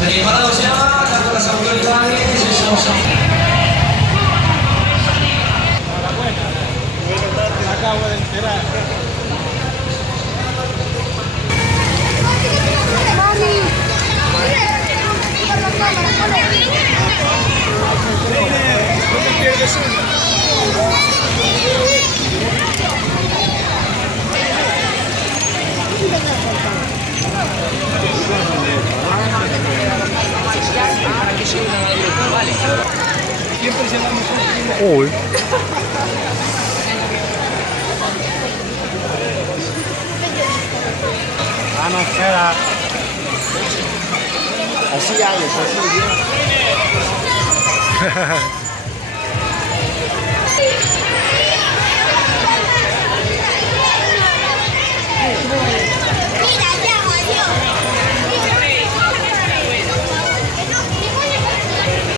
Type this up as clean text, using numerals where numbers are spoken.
Preparados ya, tanto las autoridades, Acabo de enterar. Uy. Ah, no, espera. Así ya, así bien.